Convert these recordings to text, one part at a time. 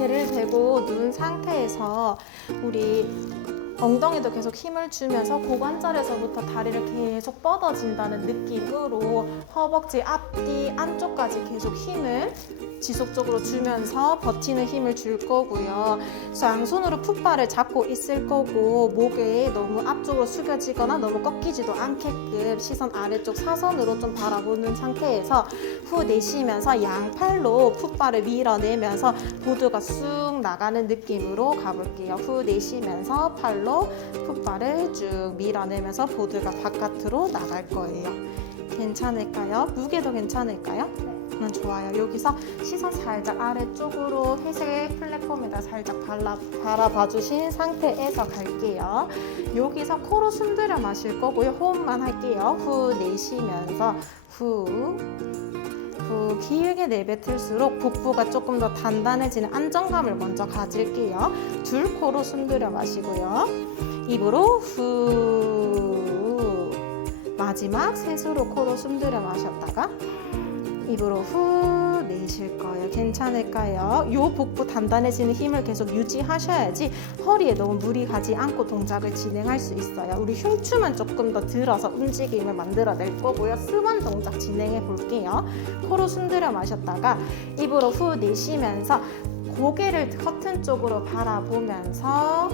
배를 대고 누운 상태에서 우리 엉덩이도 계속 힘을 주면서 고관절에서부터 다리를 계속 뻗어진다는 느낌으로 허벅지 앞뒤 안쪽까지 계속 힘을 지속적으로 주면서 버티는 힘을 줄 거고요. 양손으로 풋발을 잡고 있을 거고 목에 너무 앞쪽으로 숙여지거나 너무 꺾이지도 않게끔 시선 아래쪽 사선으로 좀 바라보는 상태에서 후 내쉬면서 양팔로 풋발을 밀어내면서 보드가 쑥 나가는 느낌으로 가볼게요. 후 내쉬면서 팔로 풋발을 쭉 밀어내면서 보드가 바깥으로 나갈 거예요. 괜찮을까요? 무게도 괜찮을까요? 음, 좋아요. 여기서 시선 살짝 아래쪽으로 회색 플랫폼에다 살짝 발라, 바라봐 주신 상태에서 갈게요. 여기서 코로 숨 들여 마실 거고요. 호흡만 할게요. 후 내쉬면서 후. 후 길게 내뱉을수록 복부가 조금 더 단단해지는 안정감을 먼저 가질게요. 둘 코로 숨 들여 마시고요. 입으로 후. 마지막 셋으로 코로 숨 들여 마셨다가 입으로 후 내쉴 거예요. 괜찮을까요? 요 복부 단단해지는 힘을 계속 유지하셔야지 허리에 너무 무리 가지 않고 동작을 진행할 수 있어요. 우리 흉추만 조금 더 들어서 움직임을 만들어낼 거고요. 스완 동작 진행해 볼게요. 코로 숨들여 마셨다가 입으로 후 내쉬면서 고개를 커튼 쪽으로 바라보면서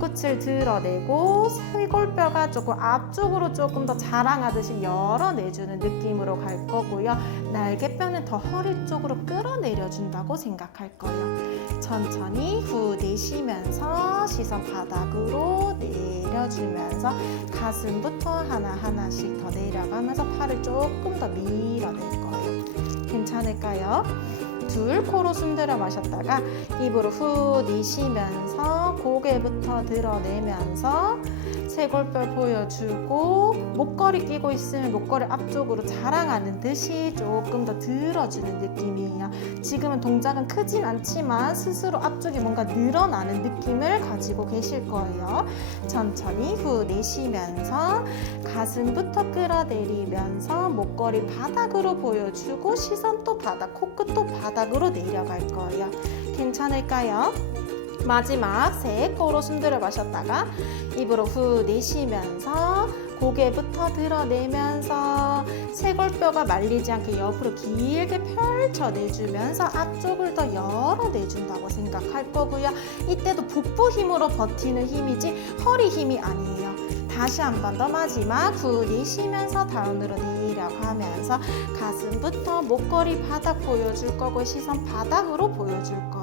코끝을 드러내고 쇄골뼈가 조금 앞쪽으로 조금 더 자랑하듯이 열어내주는 느낌으로 갈 거고요. 날개뼈는 더 허리 쪽으로 끌어내려준다고 생각할 거예요. 천천히 후 내쉬면서 시선 바닥으로 내려주면서 가슴부터 하나하나씩 더 내려가면서 팔을 조금 더 밀어낼 거예요. 괜찮을까요? 둘 코로 숨 들여 마셨다가 입으로 후 내쉬면서 고개부터 드러내면서 쇄골뼈 보여주고 목걸이 끼고 있으면 목걸이 앞쪽으로 자랑하는 듯이 조금 더 들어주는 느낌이에요. 지금은 동작은 크진 않지만 스스로 앞쪽이 뭔가 늘어나는 느낌을 가지고 계실 거예요. 천천히 후 내쉬면서 가슴부터 끌어내리면서 목걸이 바닥으로 보여주고 시선 또 바닥, 코끝도 바닥으로 내려갈 거예요. 괜찮을까요? 마지막 세 코로 숨들여 마셨다가 입으로 후 내쉬면서 고개부터 드러내면서 쇄골뼈가 말리지 않게 옆으로 길게 펼쳐내주면서 앞쪽을 더 열어내준다고 생각할 거고요. 이때도 복부 힘으로 버티는 힘이지 허리 힘이 아니에요. 다시 한 번 더 마지막 후 내쉬면서 다운으로 내려가면서 가슴부터 목걸이 바닥 보여줄 거고 시선 바닥으로 보여줄 거예요.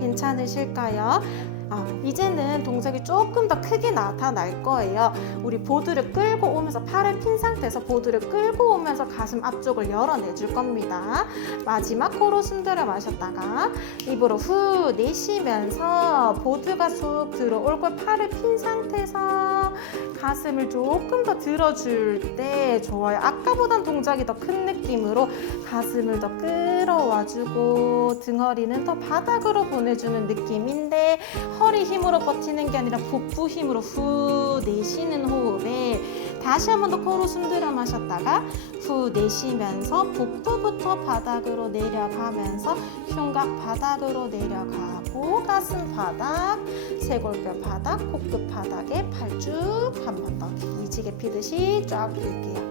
괜찮으실까요? 아, 이제는 동작이 조금 더 크게 나타날 거예요. 우리 보드를 끌고 오면서 팔을 핀 상태에서 보드를 끌고 오면서 가슴 앞쪽을 열어내줄 겁니다. 마지막 코로 숨들여 마셨다가 입으로 후 내쉬면서 보드가 쑥 들어올 걸 팔을 핀 상태에서 가슴을 조금 더 들어줄 때 좋아요. 아까보단 동작이 더 큰 느낌으로 가슴을 더 끌어와주고 등허리는 더 바닥으로 보내주는 느낌인데 허리 힘으로 버티는 게 아니라 복부 힘으로 후 내쉬는 호흡에 다시 한 번 더 코로 숨 들여 마셨다가 후 내쉬면서 복부부터 바닥으로 내려가면서 흉곽 바닥으로 내려가고 가슴 바닥, 쇄골뼈 바닥, 코끝 바닥에 팔 쭉 한 번 더 기지개 피듯이 쫙 펼게요.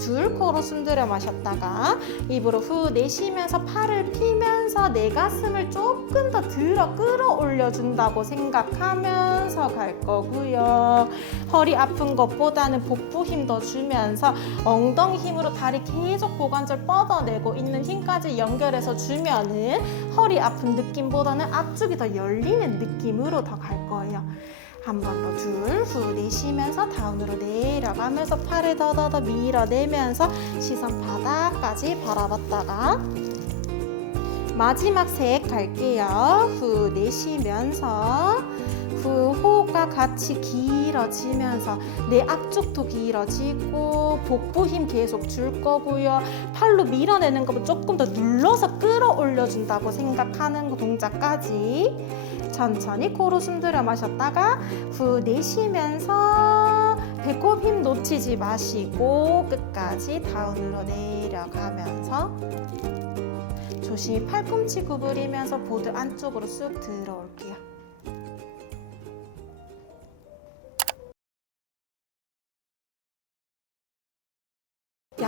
둘 코로 숨들여 마셨다가 입으로 후 내쉬면서 팔을 피면서 내 가슴을 조금 더 들어 끌어올려 준다고 생각하면서 갈 거고요. 허리 아픈 것보다는 복부 힘 더 주면서 엉덩이 힘으로 다리 계속 고관절 뻗어내고 있는 힘까지 연결해서 주면은 허리 아픈 느낌보다는 앞쪽이 더 열리는 느낌으로 더 갈 거예요. 한 번 더 둘 후 내쉬면서 다운으로 내려가면서 팔을 더더더 밀어내면서 시선 바닥까지 바라봤다가 마지막 색 갈게요. 후 내쉬면서 후 호흡과 같이 길어지면서 내 앞쪽도 길어지고 복부 힘 계속 줄 거고요. 팔로 밀어내는 것보다 조금 더 눌러서 끌어올려 준다고 생각하는 거 동작까지 천천히 코로 숨 들여 마셨다가 후 내쉬면서 배꼽 힘 놓치지 마시고 끝까지 다운으로 내려가면서 조심히 팔꿈치 구부리면서 보드 안쪽으로 쑥 들어올게요.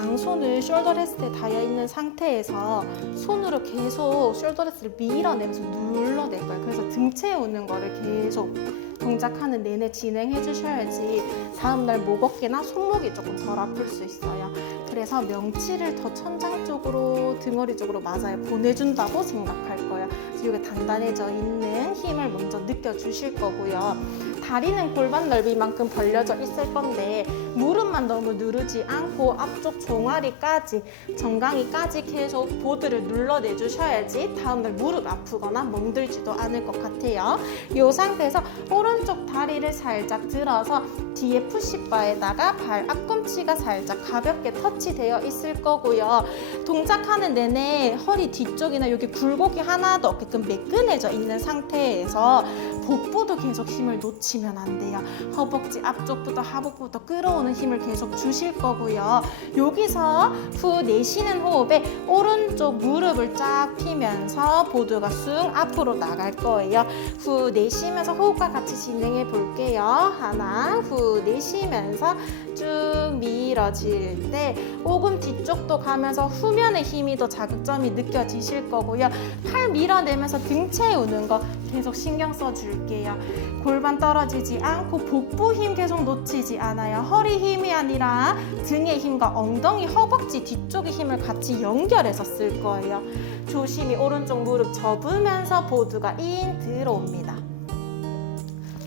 양손을 숄더 레스트에 닿아 있는 상태에서 손으로 계속 숄더 레스트를 밀어내면서 눌러낼 거예요. 그래서 등채에 오는 거를 계속 동작하는 내내 진행해 주셔야지 다음날 목 어깨나 손목이 조금 덜 아플 수 있어요. 그래서 명치를 더 천장 쪽으로 등허리 쪽으로 맞아요. 보내준다고 생각할 거예요. 그래서 단단해져 있는 힘을 먼저 느껴 주실 거고요. 다리는 골반 넓이만큼 벌려져 있을 건데 무릎만 너무 누르지 않고 앞쪽 종아리까지 정강이까지 계속 보드를 눌러내 주셔야지 다음날 무릎 아프거나 멍들지도 않을 것 같아요. 이 상태에서 오른쪽 다리를 살짝 들어서 뒤에 푸시바에다가 발 앞꿈치가 살짝 가볍게 터치되어 있을 거고요. 동작하는 내내 허리 뒤쪽이나 여기 굴곡이 하나도 없게끔 매끈해져 있는 상태에서 복부도 계속 힘을 놓치면 안 돼요. 허벅지 앞쪽부터 하복부터 끌어오는 힘을 계속 주실 거고요. 여기서 후 내쉬는 호흡에 오른쪽 무릎을 쫙 피면서 보드가 쑥 앞으로 나갈 거예요. 후 내쉬면서 호흡과 같이 진행해 볼게요. 하나, 후 내쉬면서 쭉 밀어질 때 오금 뒤쪽도 가면서 후면의 힘이 더 자극점이 느껴지실 거고요. 팔 밀어내면서 등 채 우는 거 계속 신경 써 줄게요. 골반 떨어지지 않고 복부 힘 계속 놓치지 않아요. 허리 힘이 아니라 등의 힘과 엉덩이, 허벅지 뒤쪽의 힘을 같이 연결해서 쓸 거예요. 조심히 오른쪽 무릎 접으면서 보드가 인 들어옵니다.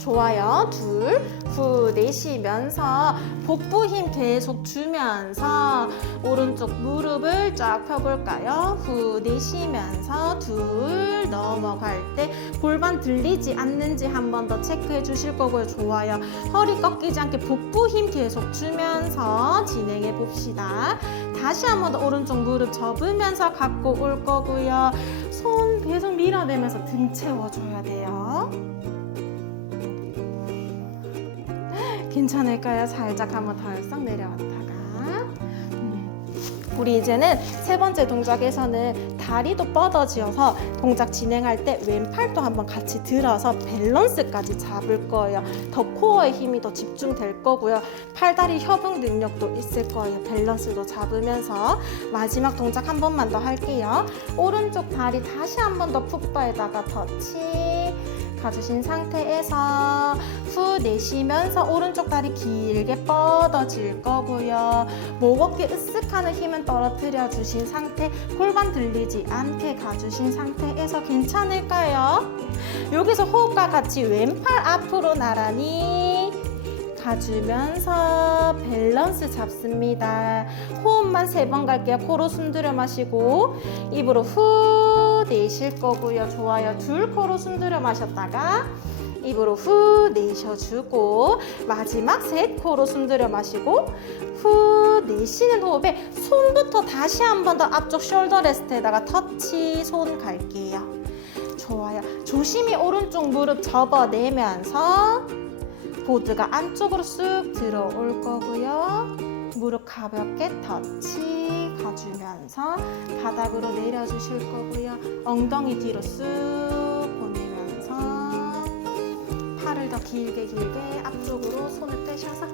좋아요. 둘, 후 내쉬면서 복부 힘 계속 주면서 오른쪽 무릎을 쫙 펴볼까요? 후 내쉬면서 둘 넘어갈 때 골반 들리지 않는지 한 번 더 체크해 주실 거고요. 좋아요. 허리 꺾이지 않게 복부 힘 계속 주면서 진행해 봅시다. 다시 한 번 더 오른쪽 무릎 접으면서 갖고 올 거고요. 손 계속 밀어내면서 등 채워줘야 돼요. 괜찮을까요? 살짝 한번 덜썩 내려왔다가 음. 우리 이제는 세 번째 동작에서는 다리도 뻗어지어서 동작 진행할 때 왼팔도 한번 같이 들어서 밸런스까지 잡을 거예요. 더 코어의 힘이 더 집중될 거고요. 팔다리 협응 능력도 있을 거예요. 밸런스도 잡으면서 마지막 동작 한 번만 더 할게요. 오른쪽 다리 다시 한 번 더 풋바에다가 터치 가주신 상태에서 후 내쉬면서 오른쪽 다리 길게 뻗어질 거고요. 목 어깨 으쓱하는 힘은 떨어뜨려 주신 상태 골반 들리지 않게 가주신 상태에서 괜찮을까요? 여기서 호흡과 같이 왼팔 앞으로 나란히 가주면서 밸런스 잡습니다. 호흡만 세 번 갈게요. 코로 숨 들여 마시고 입으로 후 내쉴 거고요. 좋아요. 둘 코로 숨 들여 마셨다가 입으로 후 내쉬어주고 마지막 셋 코로 숨 들여 마시고 후 내쉬는 호흡에 손부터 다시 한 번 더 앞쪽 숄더 레스트에다가 터치 손 갈게요. 좋아요. 조심히 오른쪽 무릎 접어내면서 보드가 안쪽으로 쑥 들어올 거고요. 무릎 가볍게 터치 가주면서 바닥으로 내려주실 거고요. 엉덩이 뒤로 쑥 보내면서 팔을 더 길게 길게 앞쪽으로 손을 빼셔서